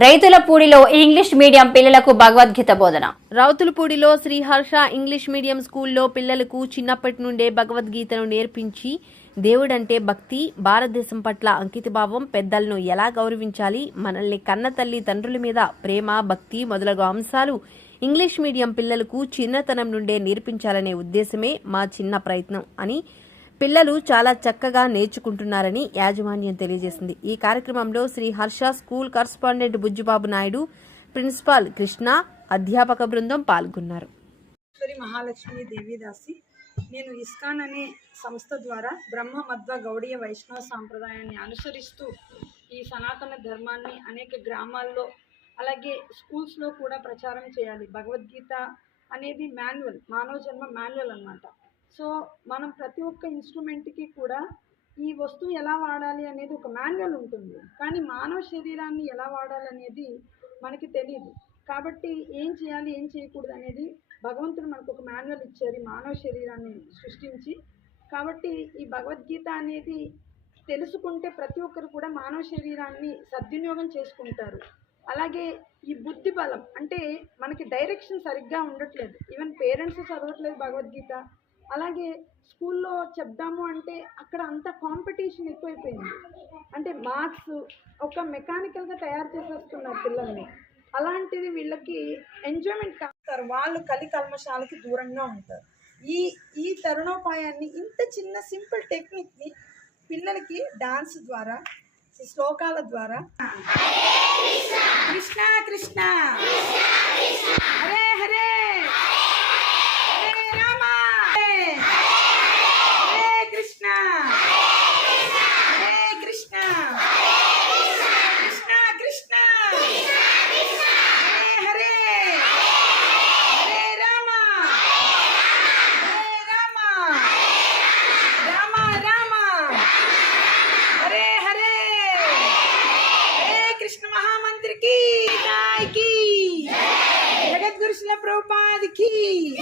రైతుల పూడిలో English medium పిల్లలకు భగవద్గీత బోధన. రౌతులపూడిలో శ్రీహర్ష ఇంగ్లీష్ మీడియం స్కూల్లో పిల్లలకు చిన్నప్పటి నుండే భగవద్గీతను నేర్పించి దేవుడంటే భక్తి భారతదేశం పట్ల అంకితభావం పెద్దలను ఎలా గౌరవించాలి మనల్ని కన్న తల్లి తండ్రుల మీద ప్రేమ భక్తి మొదలగు అంశాలు ఇంగ్లీష్ మీడియం పిల్లలకు చిన్నతనం నుండే నేర్పించాలనే ఉద్దేశమే మా చిన్న ప్రయత్నం అని పిల్లలు చాలా చక్కగా నేర్చుకుంటున్నారని యాజమాన్యం తెలియజేసింది. ఈ కార్యక్రమంలో Shri Harsha school correspondent Bujjubabu Naidu principal Krishna అధ్యాపక బృందం పాల్గొన్నారు. మహాలక్ష్మి దేవిదాసి నేను ఇస్కాన్ అనే సంస్థ ద్వారా బ్రహ్మ మధ్వ గౌడీయ వైష్ణవ సాంప్రదాయాన్ని అనుసరిస్తూ ఈ సనాతన ధర్మాన్ని అనేక గ్రామాల్లో అలాగే స్కూల్స్లో కూడా ప్రచారం చేయాలి. భగవద్గీత అనేది మాన్యువల్ మానవ జన్మ మాన్యువల్ అన్నమాట. సో మనం ప్రతి ఒక్క ఇన్స్ట్రుమెంట్కి కూడా ఈ వస్తువు ఎలా వాడాలి అనేది ఒక మాన్యువల్ ఉంటుంది. కానీ మానవ శరీరాన్ని ఎలా వాడాలి అనేది మనకి తెలియదు కాబట్టి ఏం చేయాలి ఏం చేయకూడదు అనేది భగవంతుడు మనకు ఒక మాన్యువల్ ఇచ్చారు మానవ శరీరాన్ని సృష్టించి. కాబట్టి ఈ భగవద్గీత అనేది తెలుసుకుంటే ప్రతి ఒక్కరు కూడా మానవ శరీరాన్ని సద్వినియోగం చేసుకుంటారు. అలాగే ఈ బుద్ధి బలం అంటే మనకి డైరెక్షన్ సరిగ్గా ఉండట్లేదు. ఈవెన్ పేరెంట్స్ చదవట్లేదు భగవద్గీత. అలాగే స్కూల్లో చెప్దాము అంటే అక్కడ అంత కాంపిటీషన్ ఎక్కువైపోయింది. అంటే మార్క్స్ ఒక మెకానికల్గా తయారు చేసేస్తున్నారు పిల్లల్ని. అలాంటిది వీళ్ళకి ఎంజాయ్మెంట్ కాస్తారు వాళ్ళు కలి కల్మషాలకి దూరంగా ఉంటారు. ఈ ఈ తరుణోపాయాన్ని ఇంత చిన్న సింపుల్ టెక్నిక్ని పిల్లలకి డాన్స్ ద్వారా శ్లోకాల ద్వారా కృష్ణ కృష్ణ! की जगत गुरु शिला प्रभुपाद की